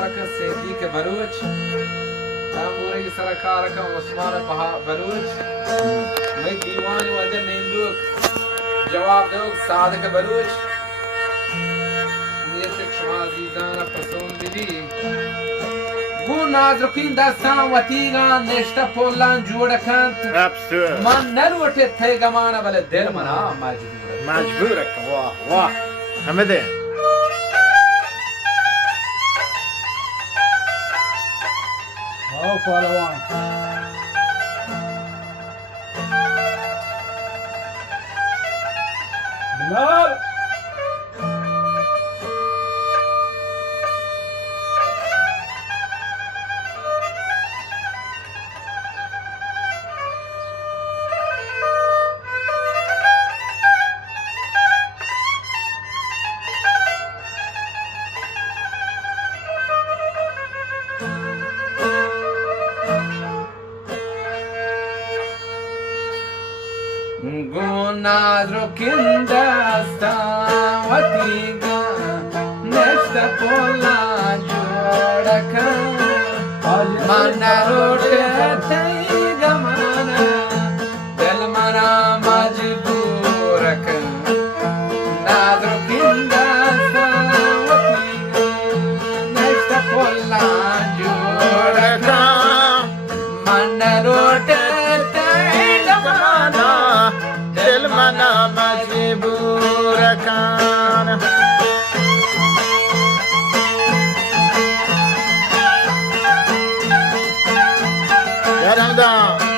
سرکارک صدیق بلوچ تنبوری سرکارک عثمان بلوچ میں دیوان وجہ نیندوک جواب دوک صادق بلوچ نیتک شما عزیزان پسند دیدی گو نازرکین دستان وطیگا نشتا پولان جوڑ کند من نروٹی تیگمانا بله دل منا مجبورک واه واه همه ده Oh, Palawan. Benar. Nadrokin dastan watiga nesta pola jodaka manarote teiga mana del mana majburaka nadrokin dastan watiga nesta pola jodaka manarote teiga mana دل منا مجبور کن یادم دام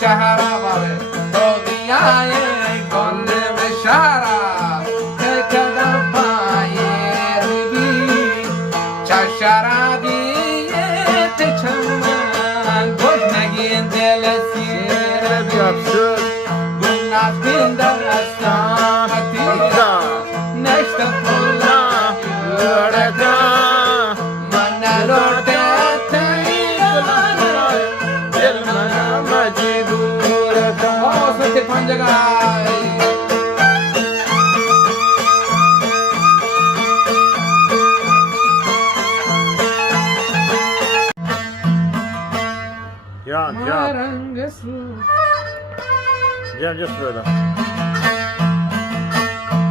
شهر بابه تو بیای گل به شهر که کدام پایه بی چشرابیت چمان گوش نگین دل سیر بیابسود گنافین دستان تیرا نشت پولا جورکا من نلوته Gel just böyle.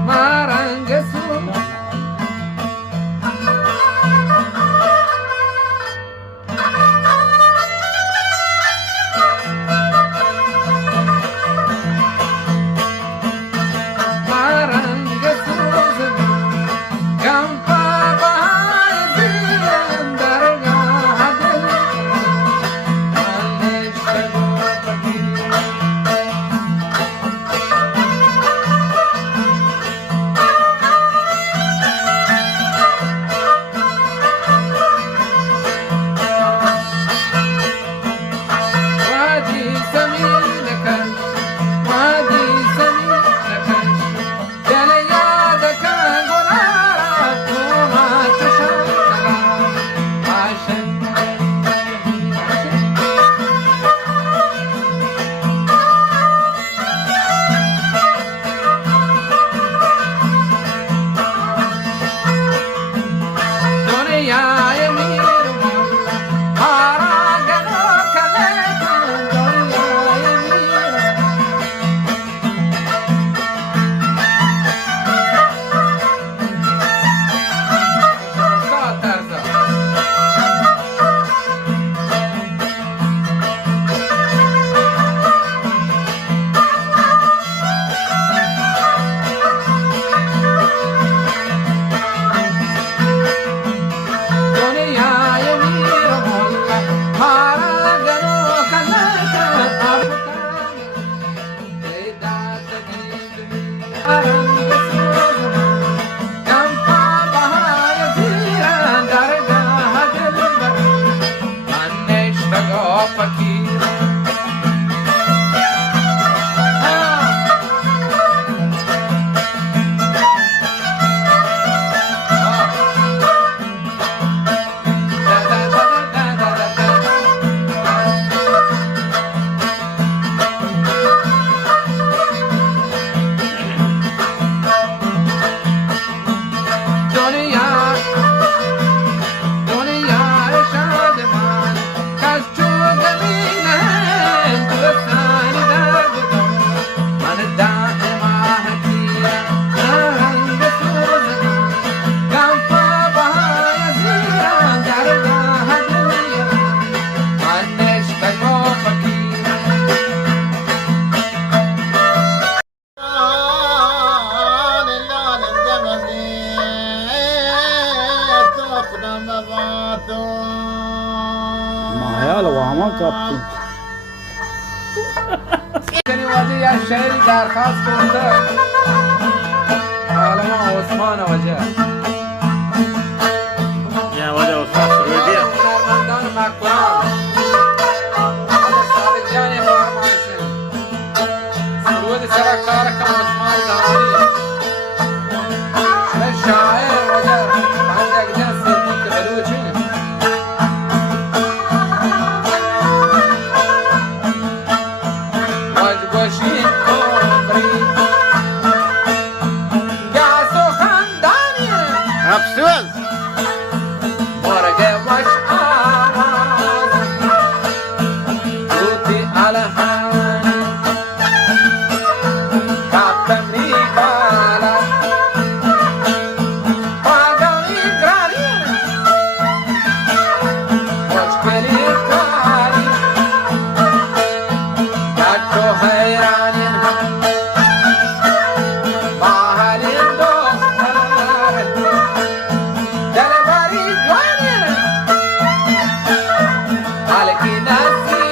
Marangesu هيا وامان کپتیم یعنی وجه یا شهری درخواست کرده عالم عثمان وجه يا ولد وصاف سعودية هنرمندان مقبران حالا صادق جانی بارمانشن سرود سرکارکم عثمان دانی شاعر وجه عندك جنس سلمون تبلوچه وجبشی عمری گاز و خندانی أبسوز مرگ وش آواز روتی الهانی کپتم ری بالا پاگانی گرانی مشکلی کاری گتو حیرانی باحالین دختر دلبری جوانی الکی نسی